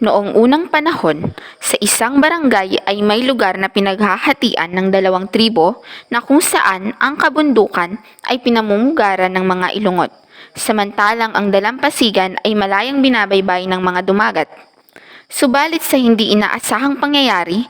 Noong unang panahon, sa isang barangay ay may lugar na pinaghahatian ng dalawang tribo na kung saan ang kabundukan ay pinamumugaran ng mga ilungot, samantalang ang dalampasigan ay malayang binabaybay ng mga dumagat. Subalit sa hindi inaasahang pangyayari,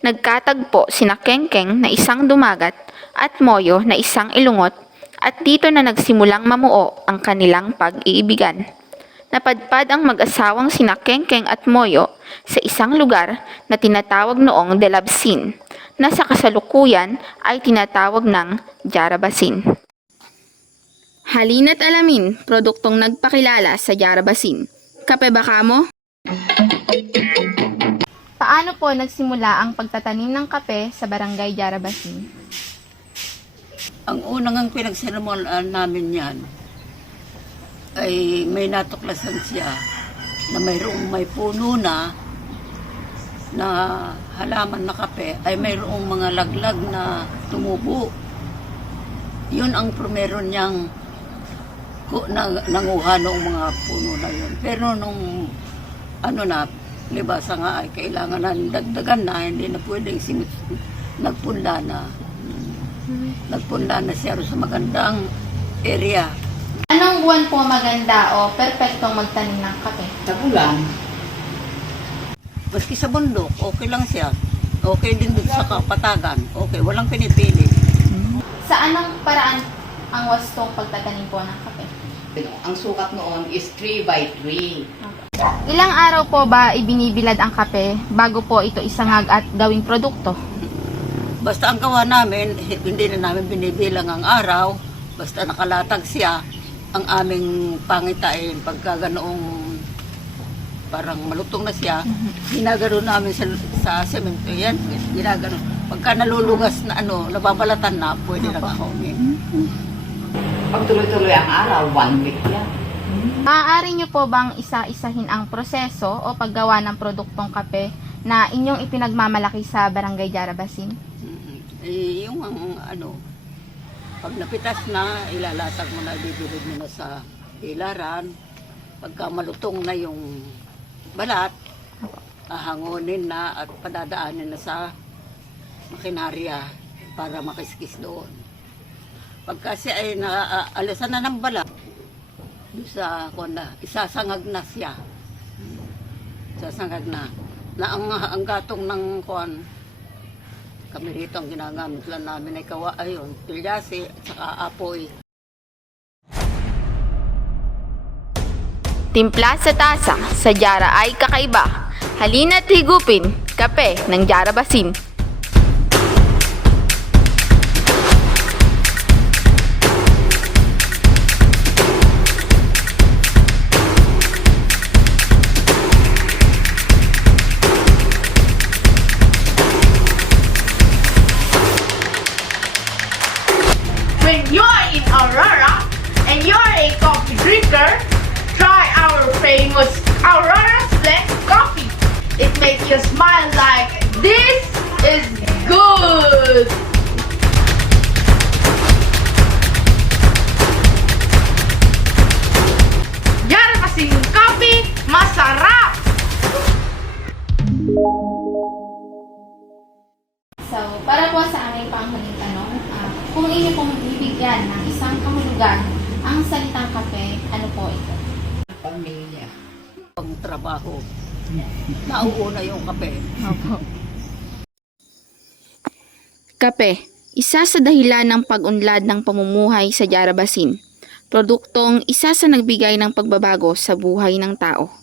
nagkatagpo sina Kengkeng na isang dumagat at Moyo na isang ilungot at dito na nagsimulang mamuo ang kanilang pag-iibigan. Napadpad ang mag-asawang sina Kengkeng at Moyo sa isang lugar na tinatawag noong Delabsin, na sa kasalukuyan ay tinatawag ng Jarabasin. Halina't alamin produktong nagpakilala sa Jarabasin. Kape ba kamo? Paano po nagsimula ang pagtatanim ng kape sa Barangay Jarabasin? Ang unang pinagsinamulan namin yan ay may natuklasan siya na mayroong may puno na halaman na kape ay mayroong mga laglag na tumubo. Yun ang primero niyang nanguha noong mga puno na yun. Pero nung libasa nga ay kailangan na dagdagan na, hindi na pwedeng nagpunla na. Nagpunla na siya sa magandang area. Anong buwan po maganda o perpektong magtanim ng kape? Sa ulan. Maski sa bundok, okay lang siya. Okay din dun sa kapatagan. Okay, walang pinipili. Sa anong paraan ang wastong pagtatanim po ng kape? Ang sukat noon is 3 by 3. Ilang araw po ba ibinibilad ang kape bago po ito isangag at gawing produkto? Basta ang gawa namin, hindi na namin binibilang ang araw. Basta nakalatag siya. Ang aming pangitain pagka ganoong parang malutong na siya, ginagano namin sa semento yan. Ginagano. Pagka nalulugas na nababalatan na, pwede na kakaunin. Pag tuloy-tuloy ang araw, 1 week yan. Maaari nyo po bang isa-isahin ang proseso o paggawa ng produktong kape na inyong ipinagmamalaki sa Barangay Jarabasin? Yung pag napitas na, ilalatag mo na, bibilid mo na sa ilaran. Pagka malutong na yung balat, hahangonin na at padadaanin na sa makinarya para makiskis doon. Pagka siya ay naalisan na ng balat, isasangag na siya. Isasangag na. Ang gatong ng kami rito ang ginagamit lang namin ay pilyasi at saka apoy. Timpla sa tasa sa Jara ay kakaiba. Halina't higupin kape ng Jarabasin. When you're in Aurora and you're a coffee drinker, try our famous Aurora Flex coffee. It makes you smile like this is good. Para po sa aming panghuling tanong, kung inyo pong bibigyan ng isang kahulugan ang salitang kape, ano po ito? Pamilya. Ang trabaho. Nauuna yung kape. Kape, isa sa dahilan ng pag-unlad ng pamumuhay sa Jarabasin. Produktong isa sa nagbigay ng pagbabago sa buhay ng tao.